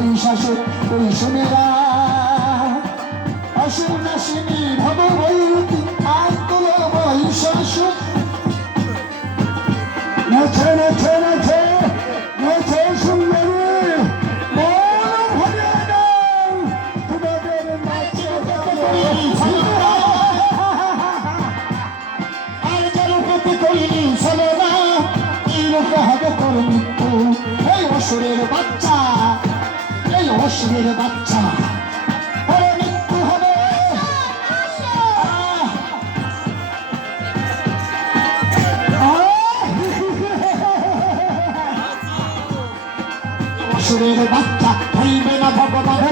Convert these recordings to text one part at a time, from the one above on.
মহিষাসুর ওই শুনেরা অসুর নাশিনী ভগবতী আর তুলো মহিষাসুর নাচে নাচে নাচে নাচে সুন্দরী মন ভরে দাও তোমাদের নাচে আর জলপতি করিনি চলো না এইরূপ হবে তোর মৃত্যু এই অসুরের বাচ্চা এই অসুরের বাচ্চা ওর মৃত্যু হবে অসুরের বাচ্চা হইবে না ভগবান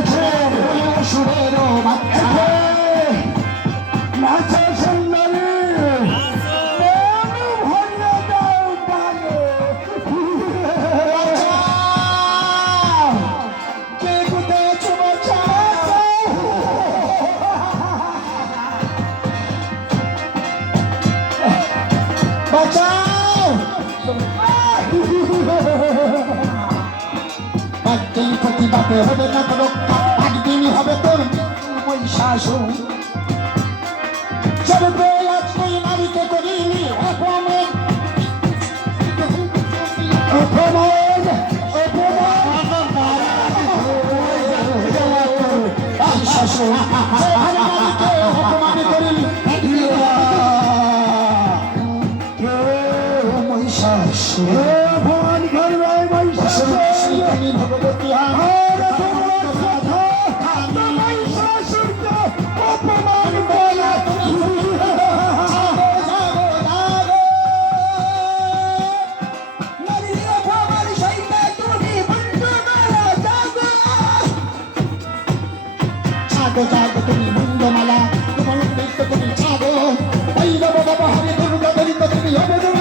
অসুরের বাচ্চা নাচে সুন্দরী একদিন প্রতিবাদে হবে না তো রক্ষা একদিনই হবে তোর মহিষাসুর চলবে আজকে নারীকে করিনি অপমান অপমান মহিষাসুর অপমান করিনি মহিষাসুর ভগবতী অপমান বলা জাগো জাগো তুমি মুন্ডমালা তোমার নৃত্য তুমি জাগো ভৈরব বাবা হরে দুর্গা দরিদ্র তুমি হবে